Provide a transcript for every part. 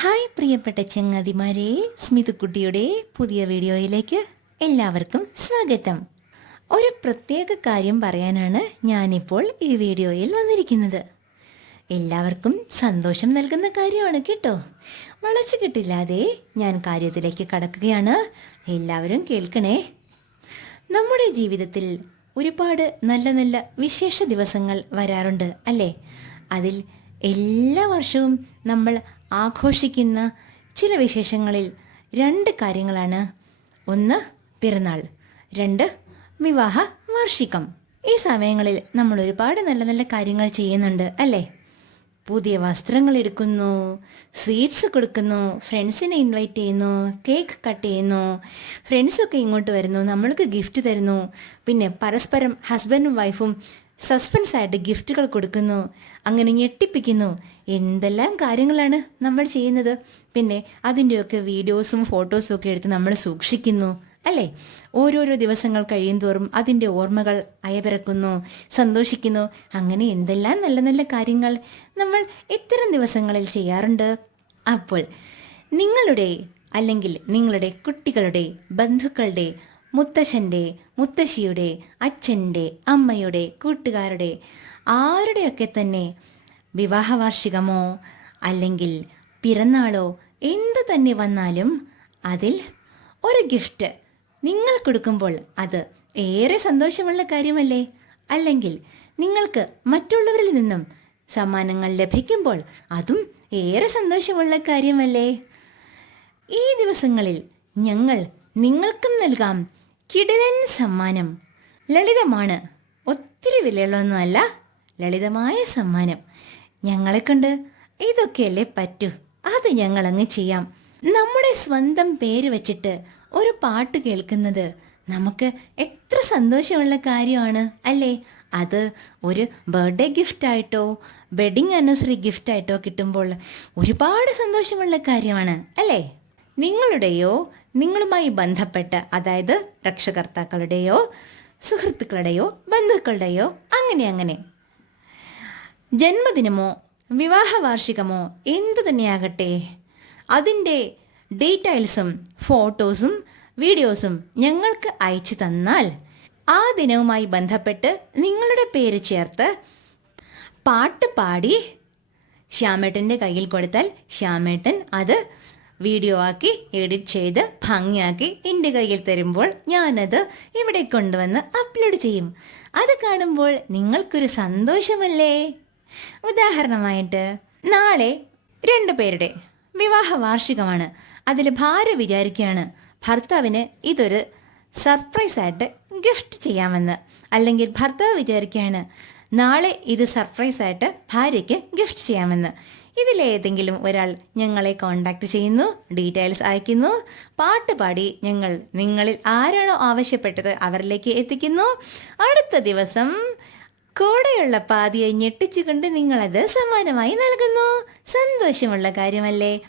Hi പ്രിയപ്പെട്ട ചങ്ങാതിമാരെ സ്മിതുക്കുട്ടിയുടെ പുതിയ വീഡിയോയിലേക്ക് എല്ലാവർക്കും സ്വാഗതം. ഒരു പ്രത്യേക കാര്യം പറയാനാണ് ഞാനിപ്പോൾ ഈ വീഡിയോയിൽ വന്നിരിക്കുന്നത്. എല്ലാവർക്കും സന്തോഷം നൽകുന്ന കാര്യമാണ് കേട്ടോ. വളച്ചു കിട്ടില്ലാതെ ഞാൻ കാര്യത്തിലേക്ക് കടക്കുകയാണ്. എല്ലാവരും കേൾക്കണേ. നമ്മുടെ ജീവിതത്തിൽ ഒരുപാട് നല്ല നല്ല വിശേഷ ദിവസങ്ങൾ വരാറുണ്ട് അല്ലേ? അതിൽ എല്ലാ വർഷവും നമ്മൾ ആഘോഷിക്കുന്ന ചില വിശേഷങ്ങളിൽ രണ്ട് കാര്യങ്ങളാണ്. ഒന്ന് പിറന്നാൾ. രണ്ട് വിവാഹ വാർഷികം. ഈ സമയങ്ങളിൽ നമ്മൾ ഒരുപാട് നല്ല നല്ല കാര്യങ്ങൾ ചെയ്യുന്നുണ്ട് അല്ലേ? പുതിയ വസ്ത്രങ്ങൾ എടുക്കുന്നു സ്വീറ്റ്സ് കൊടുക്കുന്നു ഫ്രണ്ട്സിനെ ഇൻവൈറ്റ് ചെയ്യുന്നു കേക്ക് കട്ട് ചെയ്യുന്നു ഫ്രണ്ട്സൊക്കെ ഇങ്ങോട്ട് വരുന്നു നമ്മൾക്ക് ഗിഫ്റ്റ് തരുന്നു. പിന്നെ പരസ്പരം ഹസ്ബൻഡും വൈഫും സസ്പെൻസ് ആയിട്ട് ഗിഫ്റ്റുകൾ കൊടുക്കുന്നു അങ്ങനെ ഞെട്ടിപ്പിക്കുന്നു. എന്തെല്ലാം കാര്യങ്ങളാണ് നമ്മൾ ചെയ്യുന്നത്? പിന്നെ അതിന്റെയൊക്കെ വീഡിയോസും ഫോട്ടോസും ഒക്കെ എടുത്ത് നമ്മൾ സൂക്ഷിക്കുന്നു അല്ലേ? ഓരോരോ ദിവസങ്ങൾ കഴിയുന്തോറും അതിന്റെ ഓർമ്മകൾ അയപിറക്കുന്നു സന്തോഷിക്കുന്നു. അങ്ങനെ എന്തെല്ലാം നല്ല നല്ല കാര്യങ്ങൾ നമ്മൾ ഇത്തരം ദിവസങ്ങളിൽ ചെയ്യാറുണ്ട്? അപ്പോൾ നിങ്ങളുടെ അല്ലെങ്കിൽ നിങ്ങളുടെ കുട്ടികളുടെ ബന്ധുക്കളുടെ മുത്തശ്ശന്റെ മുത്തശ്ശിയുടെ അച്ഛന്റെ അമ്മയുടെ കൂട്ടുകാരുടെ ആരുടെയൊക്കെ തന്നെ വിവാഹ വാർഷികമോ അല്ലെങ്കിൽ പിറന്നാളോ എന്ത് തന്നെ വന്നാലും അതിൽ ഒരു ഗിഫ്റ്റ് നിങ്ങൾ കൊടുക്കുമ്പോൾ അത് ഏറെ സന്തോഷമുള്ള കാര്യമല്ലേ? അല്ലെങ്കിൽ നിങ്ങൾക്ക് മറ്റുള്ളവരിൽ നിന്നും സമ്മാനങ്ങൾ ലഭിക്കുമ്പോൾ അതും ഏറെ സന്തോഷമുള്ള കാര്യമല്ലേ? ഈ ദിവസങ്ങളിൽ ഞങ്ങൾ നിങ്ങൾക്കും നൽകാം കിടിലൻ സമ്മാനം. ലളിതമാണ്. ഒത്തിരി വിലയുള്ളതൊന്നുമല്ല ലളിതമായ സമ്മാനം. ഞങ്ങളെ കൊണ്ട് ഇതൊക്കെയല്ലേ പറ്റൂ? അത് ഞങ്ങളങ്ങ് ചെയ്യാം. നമ്മുടെ സ്വന്തം പേര് വെച്ചിട്ട് ഒരു പാട്ട് കേൾക്കുന്നത് നമുക്ക് എത്ര സന്തോഷമുള്ള കാര്യമാണ് അല്ലേ? അത് ഒരു ബർത്ത്ഡേ ഗിഫ്റ്റായിട്ടോ വെഡിങ് ആനിവേഴ്സറി ഗിഫ്റ്റായിട്ടോ കിട്ടുമ്പോൾ ഒരുപാട് സന്തോഷമുള്ള കാര്യമാണ് അല്ലേ? നിങ്ങളുടെയോ നിങ്ങളുമായി ബന്ധപ്പെട്ട് അതായത് രക്ഷകർത്താക്കളുടെയോ സുഹൃത്തുക്കളുടെയോ ബന്ധുക്കളുടെയോ അങ്ങനെ അങ്ങനെ. ജന്മദിനമോ വിവാഹ വാർഷികമോ എന്തു തന്നെയാകട്ടെ അതിന്റെ ഡീറ്റെയിൽസും ഫോട്ടോസും വീഡിയോസും ഞങ്ങൾക്ക് അയച്ചു തന്നാൽ ആ ദിനവുമായി ബന്ധപ്പെട്ട് നിങ്ങളുടെ പേര് ചേർത്ത് പാട്ട് പാടി ശ്യാമേട്ടന്റെ കയ്യിൽ കൊടുത്താൽ ശ്യാമേട്ടൻ അത് വീഡിയോ ആക്കി എഡിറ്റ് ചെയ്ത് ഭംഗിയാക്കി എന്റെ കയ്യിൽ തരുമ്പോൾ ഞാനത് ഇവിടെ കൊണ്ടുവന്ന് അപ്ലോഡ് ചെയ്യും. അത് കാണുമ്പോൾ നിങ്ങൾക്കൊരു സന്തോഷമല്ലേ? ഉദാഹരണമായിട്ട് നാളെ രണ്ടു പേരുടെ വിവാഹ വാർഷികമാണ്. അതിൽ ഭാര്യ വിചാരിക്കുകയാണ് ഭർത്താവിന് ഇതൊരു സർപ്രൈസ് ആയിട്ട് ഗിഫ്റ്റ് ചെയ്യാമെന്ന്. അല്ലെങ്കിൽ ഭർത്താവ് വിചാരിക്കുകയാണ് നാളെ ഇത് സർപ്രൈസ് ആയിട്ട് ഭാര്യയ്ക്ക് ഗിഫ്റ്റ് ചെയ്യാമെന്ന്. ഇതിലേതെങ്കിലും ഒരാൾ ഞങ്ങളെ കോണ്ടാക്ട് ചെയ്യുന്നു ഡീറ്റെയിൽസ് അയക്കുന്നു പാട്ട് പാടി ഞങ്ങൾ നിങ്ങളിൽ ആരാണോ ആവശ്യപ്പെട്ടത് അവരിലേക്ക് എത്തിക്കുന്നു. അടുത്ത ദിവസം കൂടെയുള്ള പാതിയെ ഞെട്ടിച്ചുകൊണ്ട് നിങ്ങളത് സമ്മാനമായി നൽകുന്നു. സന്തോഷമുള്ള കാര്യമല്ലേ?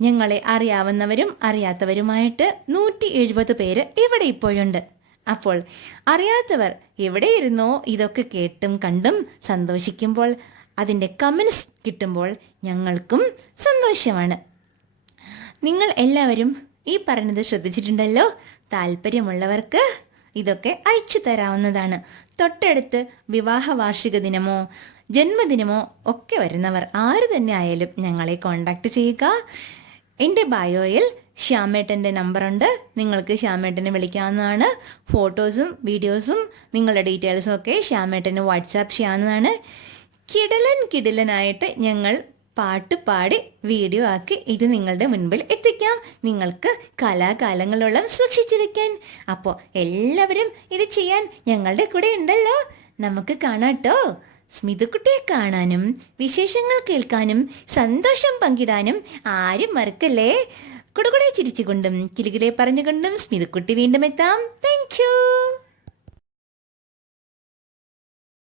ഞങ്ങളെ അറിയാവുന്നവരും അറിയാത്തവരുമായിട്ട് നൂറ്റി എഴുപത് പേര് ഇവിടെ ഇപ്പോഴുണ്ട്. അപ്പോൾ അറിയാത്തവർ എവിടെ ഇരുന്നോ ഇതൊക്കെ കേട്ടും കണ്ടും സന്തോഷിക്കുമ്പോൾ അതിന്റെ കമൻസ് കിട്ടുമ്പോൾ ഞങ്ങൾക്കും സന്തോഷമാണ്. നിങ്ങൾ എല്ലാവരും ഈ പറഞ്ഞത് ശ്രദ്ധിച്ചിട്ടുണ്ടല്ലോ? താല്പര്യമുള്ളവർക്ക് ഇതൊക്കെ അയച്ചു തരാവുന്നതാണ്. തൊട്ടടുത്ത് വിവാഹ വാർഷിക ദിനമോ ജന്മദിനമോ ഒക്കെ വരുന്നവർ ആര് തന്നെ ആയാലും ഞങ്ങളെ കോണ്ടാക്ട് ചെയ്യുക. എന്റെ ബയോയിൽ ശ്യാമേട്ടന്റെ നമ്പറുണ്ട് നിങ്ങൾക്ക് ശ്യാമേട്ടനെ വിളിക്കാവുന്നതാണ്. ഫോട്ടോസും വീഡിയോസും നിങ്ങളുടെ ഡീറ്റെയിൽസും ഒക്കെ ശ്യാമേട്ടന് വാട്സാപ്പ് ചെയ്യാവുന്നതാണ്. കിടലൻ കിടലനായിട്ട് ഞങ്ങൾ പാട്ട് പാടി വീഡിയോ ആക്കി ഇത് നിങ്ങളുടെ മുൻപിൽ എത്തിക്കാം. നിങ്ങൾക്ക് കലാകാലങ്ങളോളം സൂക്ഷിച്ചു വെക്കാൻ. അപ്പോൾ എല്ലാവരും ഇത് ചെയ്യാൻ ഞങ്ങളുടെ കൂടെ ഉണ്ടല്ലോ. നമുക്ക് കാണാട്ടോ സ്മിതുക്കുട്ടിയെ കാണാനും വിശേഷങ്ങൾ കേൾക്കാനും സന്തോഷം പങ്കിടാനും ആരും മറക്കല്ലേ? കുടുകുടെ ചിരിച്ചുകൊണ്ടും കിലുകിലെ പറഞ്ഞുകൊണ്ടും സ്മിതുക്കുട്ടി വീണ്ടും എത്താം. താങ്ക്